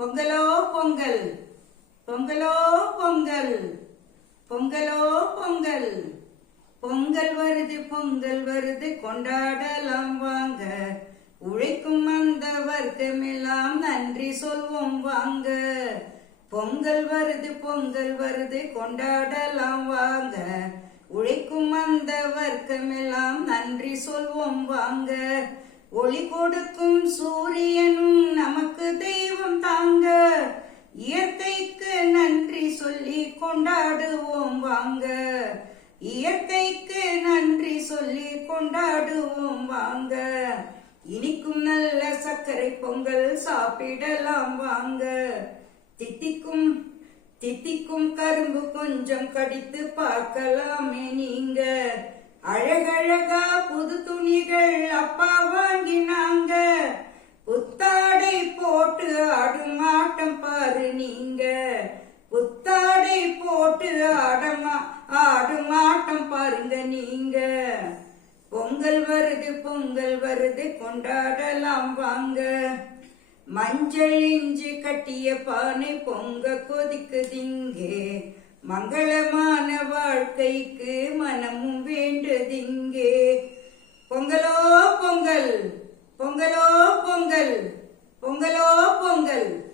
பொங்கலோ பொங்கல், பொங்கலோ பொங்கல், பொங்கலோ பொங்கல். பொங்கல் வருது கொண்டாடலாம் வாங்க. உழைக்கும் அந்த வர்க்கமெல்லாம் நன்றி சொல்வோம் வாங்க. பொங்கல் வருது கொண்டாடலாம் வாங்க. உழைக்கும் அந்த வர்க்கமெல்லாம் நன்றி சொல்வோம் வாங்க. ஒளி கொடுக்கும் சூரியனும் நமக்கு தெய்வம் தாங்க. இயற்கைக்கு நன்றி சொல்லி கொண்டாடுவோம் வாங்க. இயற்கைக்கு நன்றி சொல்லி கொண்டாடுவோம் வாங்க. இனிக்கும் நல்ல சர்க்கரை பொங்கல் சாப்பிடலாம் வாங்க. தித்திக்கும் தித்திக்கும் கரும்பு கொஞ்சம் கடித்து பார்க்கலாமே நீங்க. அழகழகா புது துணிகள் அப்பா வாங்கினாங்க. புத்தாடை போட்டு ஆடும் ஆட்டம் பாரு நீங்க. புத்தாடை போட்டு ஆடும் ஆட்டம் பாருங்க நீங்க. பொங்கல் வருது கொண்டாடலாம் வாங்க. மஞ்சள் இஞ்சி கட்டிய பானை பொங்க கொதிக்குதிங்கே. மங்களமான வாழ்க்கைக்கு மனமும் வேண்டுதிங்கே. பொங்கலோ பொங்கல், பொங்கலோ பொங்கல், பொங்கலோ பொங்கல்.